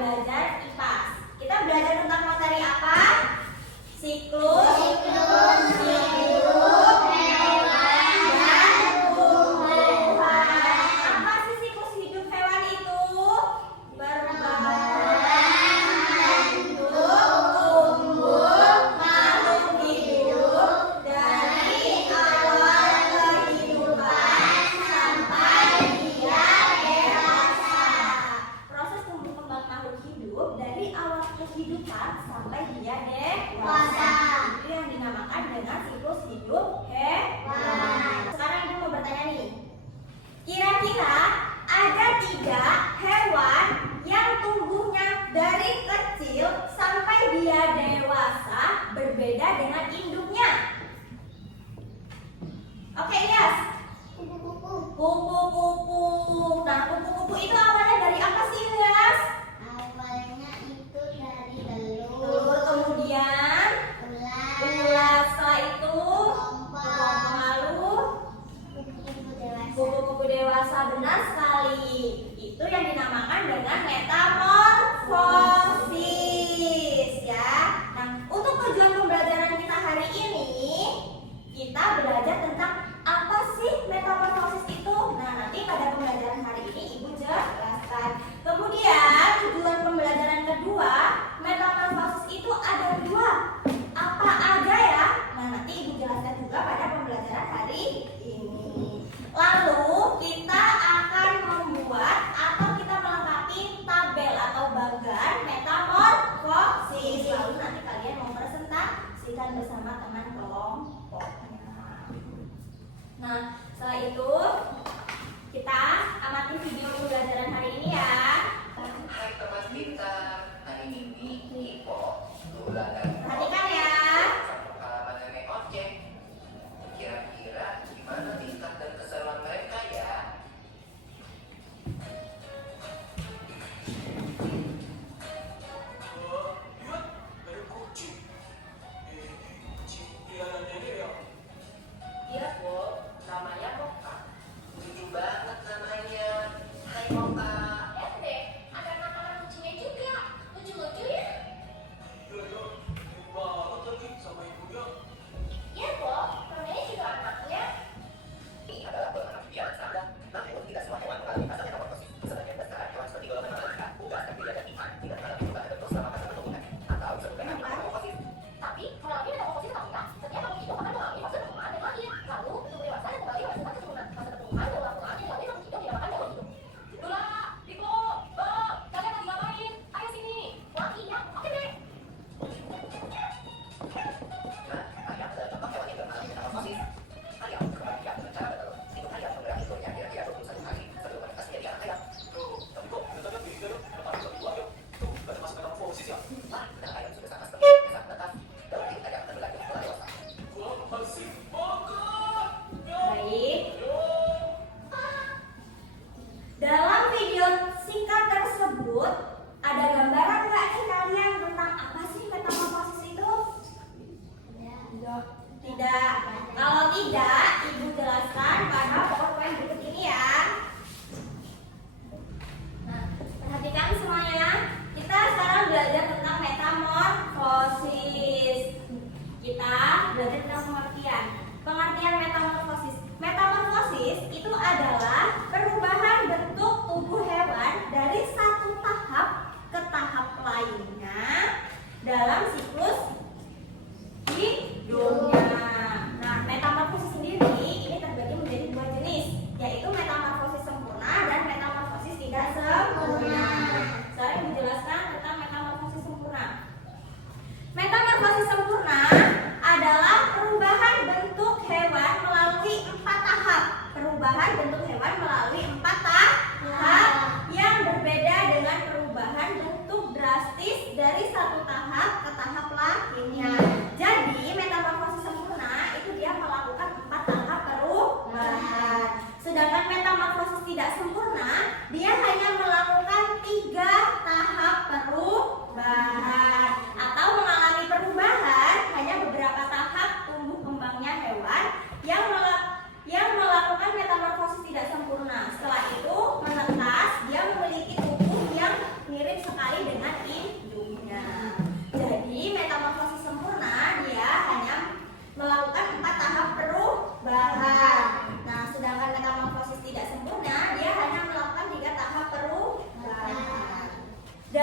belajar IPAS. Kita belajar tentang materi apa? Siklus hidup hewan dan tumbuhan. Apa sih siklus hidup hewan itu? Berbentuk tumbuh makhluk hidup dari awal kehidupan sampai dia dewasa. Proses tumbuh kembang makhluk hidup dari awal kehidupan sampai dia dewasa. Itu yang dinamakan dengan siklus hidup hewan. Sekarang ibu mau bertanya nih. Kira-kira ada 3 hewan yang tumbuhnya dari kecil sampai dia dewasa berbeda dengan induknya. Oke, Yas. Kupu-kupu. Nah, kupu-kupu itu awalnya dari apa sih, Yas? Awalnya itu dari Telur, kemudian ulat, setelah itu kepompong, lalu kupu-kupu dewasa. Benar sekali. Itu yang dinamakan dengan metamorfosis, ya. Nah, untuk tujuan pembelajaran kita hari ini, kita belajar tentang apa sih metamorfosis itu. Nah, nanti pada pembelajaran hari ini Ibu jelaskan.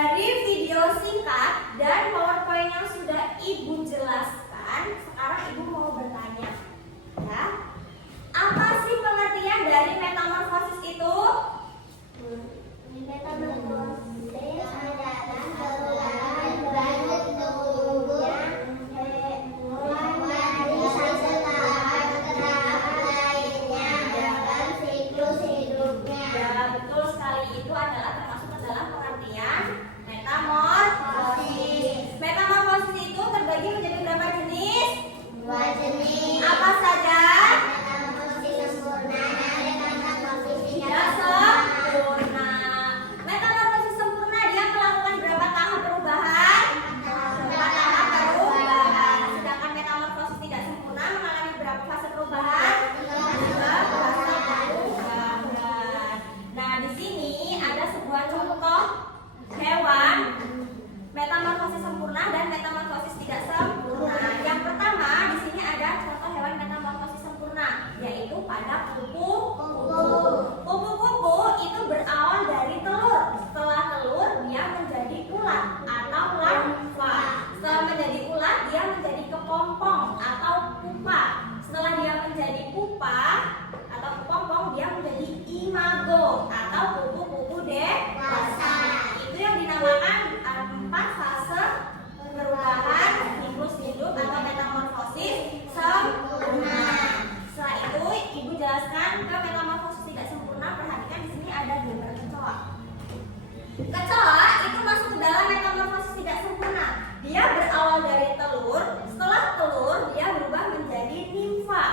Dari video singkat dan PowerPoint yang sudah Ibu jelaskan, sekarang Ibu mau bertanya, ya. Apa sih pengertian dari metamorfosis itu? Metamorfosis adalah perubahan bentuk tubuhnya dari satu tahap ke tahap lainnya dalam siklus hidupnya. Ya, betul sekali. Itu adalah termasuk ke dalam pengertian metamorfosis. Metamorfosis itu terbagi menjadi berapa jenis? 2 jenis. Apa saja? Metamorfosis sempurna dan metamorfosis tidak Tidak sempurna. Metamorfosis sempurna dia melakukan berapa tahap perubahan? 4 tahap perubahan. Sedangkan metamorfosis tidak sempurna mengalami berapa fase perubahan? 3 fase perubahan. Nah, di sini ada sebuah contoh hewan metamorfosis sempurna dan metamorfosis tidak sempurna. Yang pertama, di sini ada contoh hewan metamorfosis sempurna, yaitu pada kupu-kupu. Kupu-kupu itu berawal dari telur. Setelah telur, dia menjadi ulat atau larva. Setelah menjadi ulat, dia menjadi kepompong atau pupa. Setelah dia menjadi pupa atau kepompong, dia menjadi imago atau kupu-kupu dewasa. Itu yang dinamakan 4 fase perubahan siklus hidup atau metamorfosis sempurna. Setelah itu Ibu jelaskan ke metamorfosis tidak sempurna. Perhatikan di sini ada gambar kecoa. Kecoa itu masuk ke dalam metamorfosis tidak sempurna. Dia berawal dari telur. Setelah telur dia berubah menjadi nimfa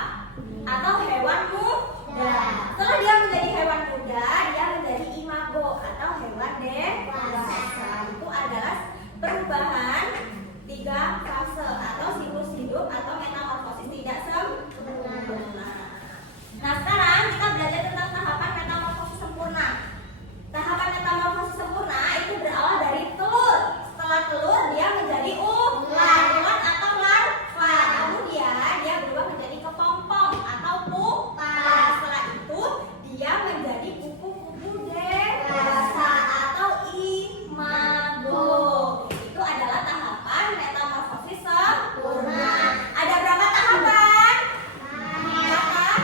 atau hewan muda. Setelah dia menjadi hewan muda, dia menjadi imago atau hewan dewasa. Itu adalah perubahan 3 fase atau siklus hidup atau metamorfosis tidak sempurna. Nah, sekarang kita belajar tentang tahapan metamorfosis sempurna. Tahapan metamorfosis sempurna itu berawal dari telur. Setelah telur dia menjadi ulat atau larva. Kemudian dia berubah menjadi kepompong atau pupa. Setelah itu dia menjadi kupu-kupu dewasa atau imago. Itu adalah tahapan metamorfosis sempurna. Ada berapa tahapan? 4 tahapan.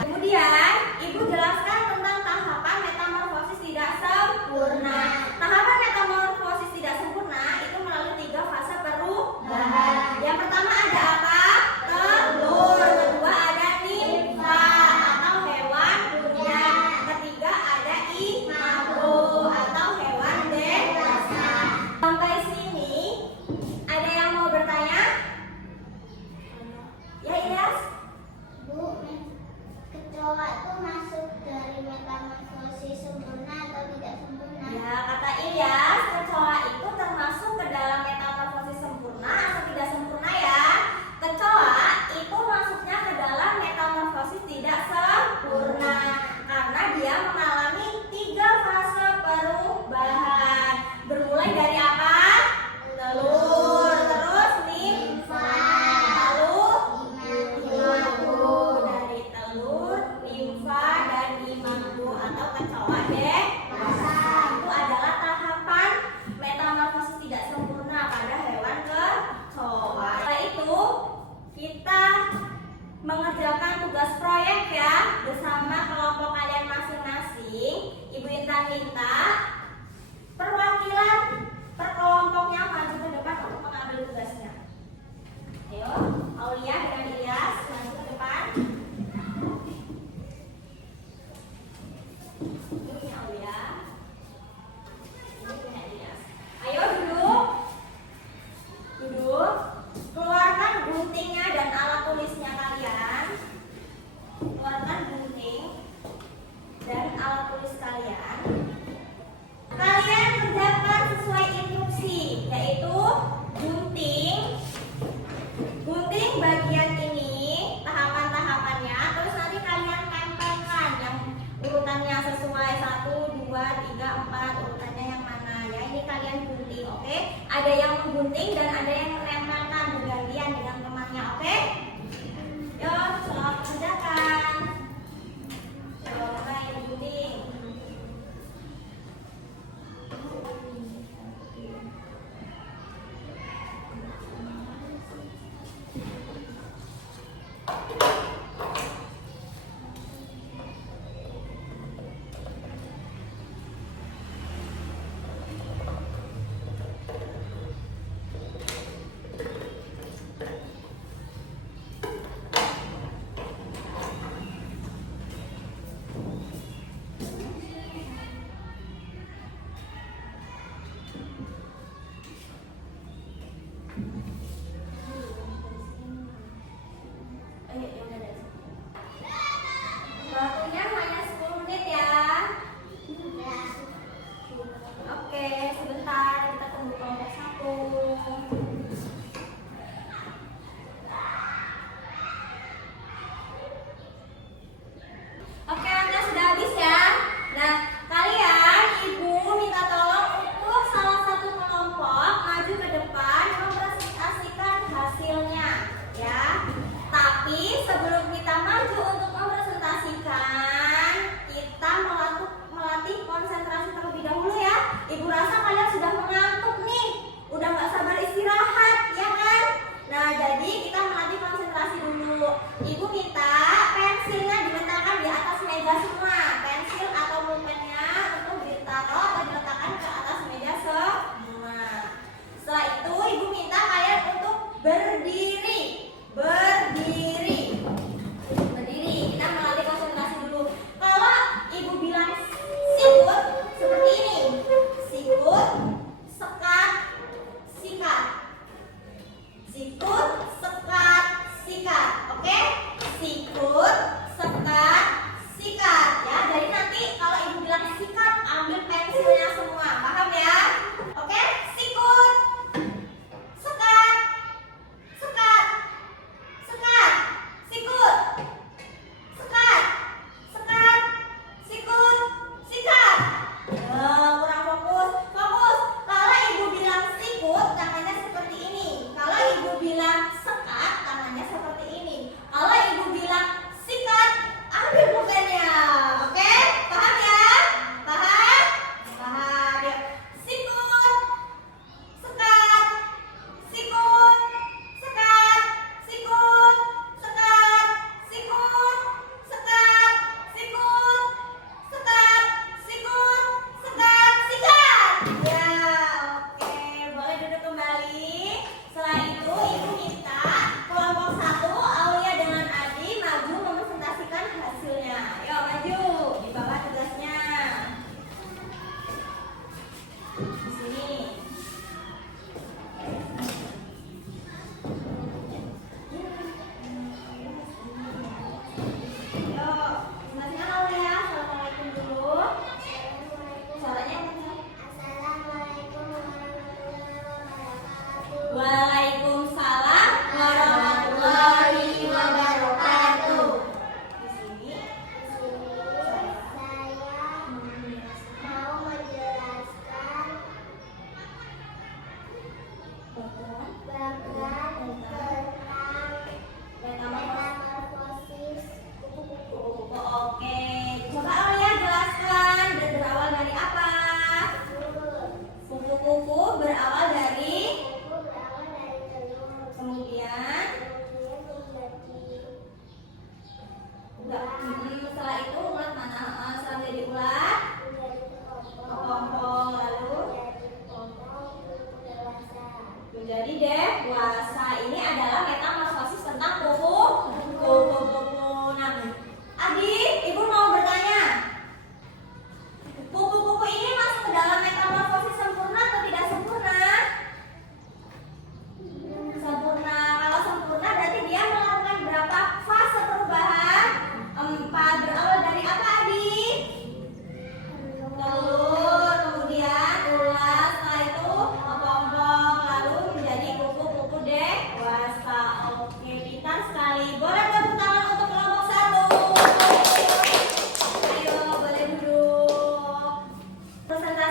Kemudian Ibu jelaskan tentang tahapan metamorfosis tidak sempurna. Tahapan metamorfosis tidak sempurna itu melalui 3 fase perubahan. Yang pertama ada apa? Telur. Kedua ada nimfa atau hewan muda. Ketiga ada imago atau hewan dewasa. Sampai sini ada yang mau bertanya? Ya, Ilyas? Bu, kecoa itu masuk dari metamorfosis sempurna atau tidak sempurna? Ya, kata Ilyas, kecoa itu termasuk ke dalam metamorfosis sempurna atau tidak sempurna ya? Kecoa itu masuknya ke dalam metamorfosis tidak sempurna karena dia mengalami 3 fase perubahan. Bermulai dari apa? Telur, terus nimfa, lalu imago. Dari telur, nimfa, dan imago atau kecoa dewasa. Itu adalah tahapan metamorfosis tidak sempurna pada hewan kecoa. Setelah itu kita mengerjakan tugas proyek ya bersama kelompok kalian masing-masing. Ibu Intan minta perwakilan per kelompoknya maju ke depan untuk mengambil tugasnya. Ayo, Aulia dengan Ilyas maju ke depan. Ini Aulia. Ini punya Ilyas. Ayo duduk. Duduk. Keluarkan guntingnya dan alat tulisnya kalian. Keluarkan gunting dan alat tulis kalian. Kalian kerjakan sesuai instruksi, yaitu gunting bagian ini, tahapan-tahapannya, terus nanti kalian tempelkan yang urutannya sesuai 1, 2, 3, 4, urutannya yang mana ya. Ini kalian gunting, oke? Ada yang menggunting dan ada yang menempelkan bergantian dengan temannya, oke? Yuk, selamat kerjakan. Coba ini gunting.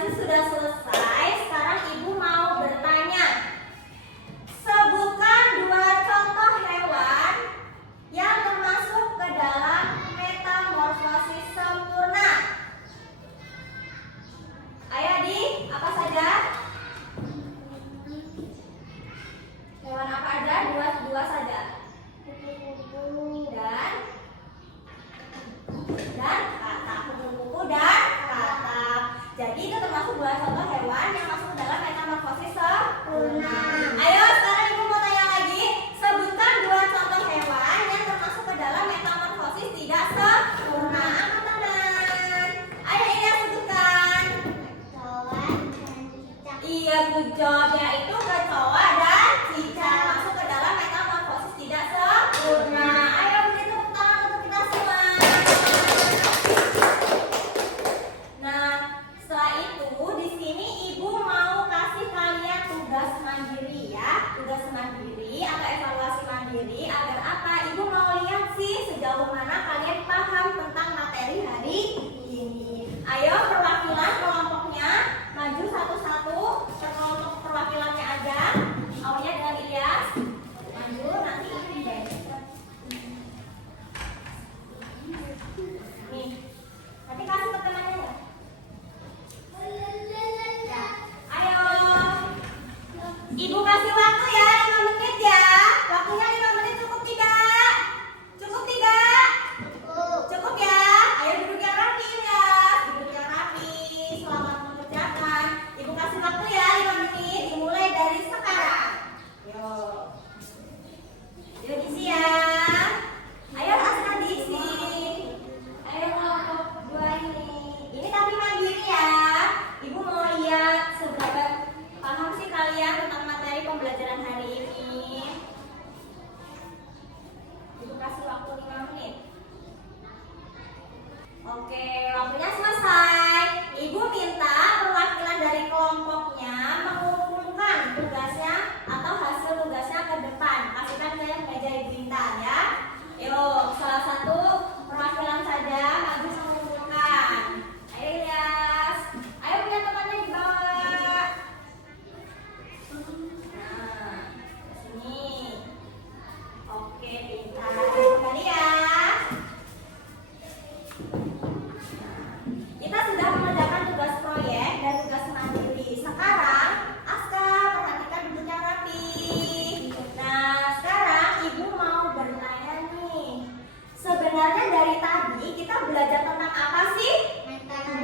presentasi sudah selesai. Sekarang Ibu mau bertanya. Sebutkan 2 contoh hewan yang termasuk ke dalam metamorfosis sempurna. Ayo adik, apa saja? Hewan apa aja? Dua saja. Dan katak, kupu-kupu dan katak. Jadi itu termasuk 2 contoh hewan yang masuk ke dalam metamorfosis sempurna. Ayo sekarang Ibu mau tanya lagi. Sebutkan 2 contoh hewan yang termasuk ke dalam metamorfosis tidak sempurna. Angkat tangan. Ayo Iya sebutkan. Iya, good job. Yaitu kecoa dan cicak masuk ke dalam metamorfosis tidak sempurna. Ayo beri tepuk tangan untuk kita semua. Nah, setelah itu di sini Ibu mau kasih kalian tugas mandiri ya, tugas mandiri atau evaluasi mandiri agar apa? Ibu mau lihat sih sejauh mana kalian paham tentang materi hari ini. Ayo perwakilan kelompoknya maju satu-satu, kelompok perwakilannya aja. Aulia dan Ilyas maju, nanti ini nih, nanti kasih ke temannya ya. Ayo, Ibu kasih waktu ya 5 menit ya. Waktunya 5 menit cukup tidak? Cukup tidak? Cukup ya. Ayo duduk yang rapi ya. Duduk yang rapi. Selamat mengerjakan. Ibu kasih waktu ya 5 menit. Dimulai dari sekarang. Yuk. Yuk diisi ya. Ayo asal diisi. Ayo kelompok 2 ini. Ini tapi mandiri ya. Ibu mau lihat seberapa paham sih kalian tentang materi pembelajaran hari ini. Ibu kasih waktu 5 menit. Oke, waktunya selesai. Ibu minta perwakilan dari kelompoknya mengumpulkan tugasnya atau hasil tugasnya ke depan. Kasihkan ke meja Ibu Intan ya. Yuk, salah satu perwakilan saja maju mengumpulkan. Ayo Ilyas. Ayo punya temannya di bawah. Nah, sini. Oke, pintar. Kembali ya. Kita sudah mengerjakan tugas proyek dan tugas mandiri. Sekarang, Aska, perhatikan duduknya rapi. Nah, sekarang Ibu mau bertanya nih. Sebenarnya dari tadi kita belajar tentang apa sih?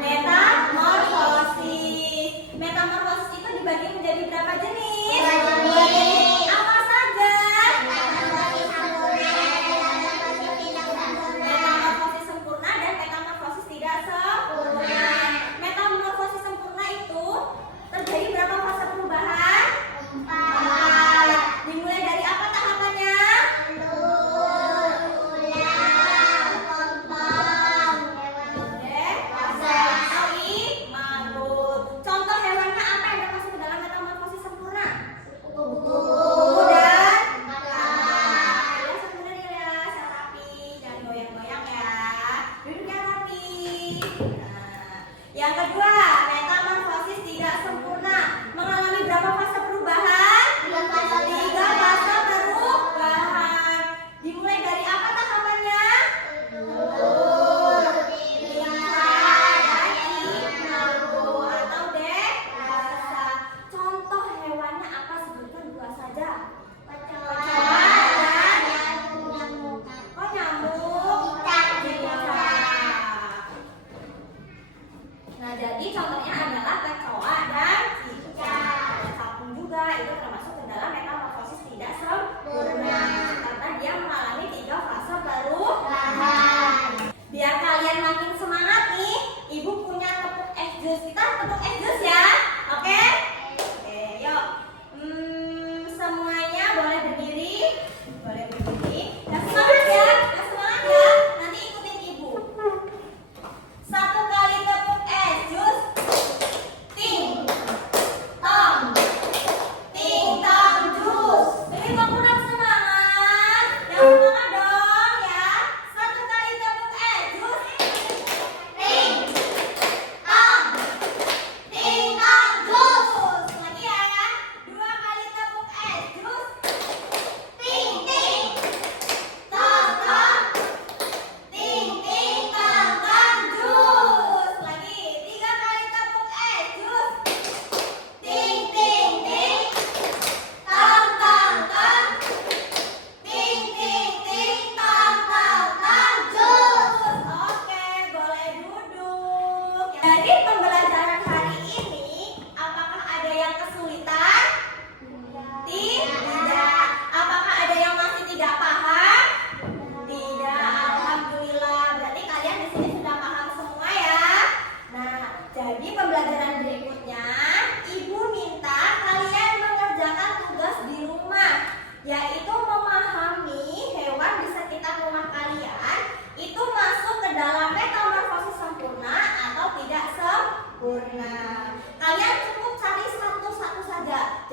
Metamorfosis. Metamorfosis itu dibagi menjadi berapa jenis? 2 jenis. Apa saja? Metamorfosis sempurna dan metamorfosis tidak sempurna. Metamorfosis sempurna itu terjadi berapa fase perubahan? 4. Dimulai dari apa tahapannya? Contoh hewannya apa yang termasuk ke dalam metamorfosis sempurna? Kuda dan ya sebenarnya ya, yang rapi, jangan goyang-goyang ya. Duduk yang rapi. Nah, yang kedua, metamorfosis tidak sempurna mengalami berapa fase perubahan? 3 fase perubahan. Dimulai dari apa tahapannya? Atau dewasa. Contoh hewannya apa? Sebutkan 2 saja. Kok nyamuk? Nah, jadi contohnya adalah kecoa dan cicak. Ada capung juga, itu termasuk ke dalam metamorfosis tidak sempurna karena dia mengalami 3 fase perubahan. Biar kalian makin semangat nih, Ibu punya tepuk es jus. Kita tepuk es jus ya, oke? Oke, yuk. Semuanya boleh berdiri, boleh berdiri. Dan semangat ya, Nanti ikutin Ibu. 1 kali tepuk es jus. 3.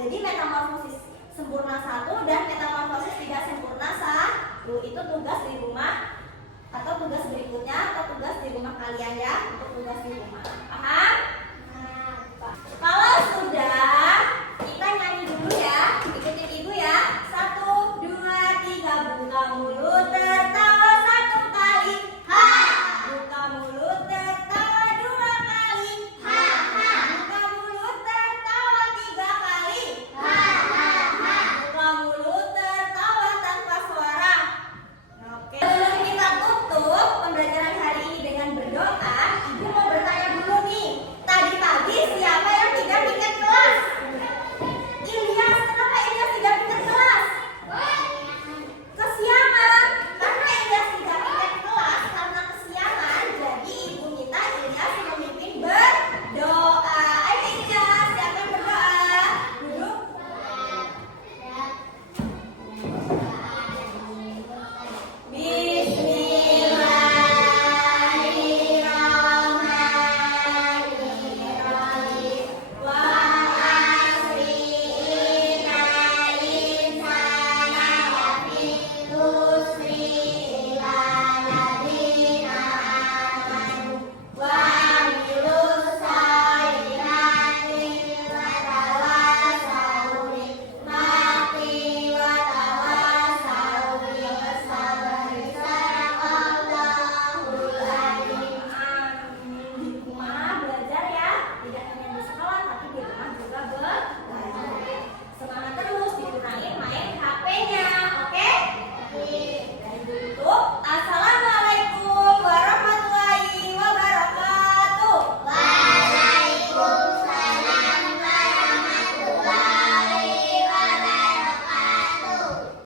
Jadi metamorfosis sempurna 1 dan metamorfosis tidak sempurna 1 itu tugas di rumah atau tugas berikutnya atau tugas di rumah kalian ya, untuk tugas di rumah. Paham?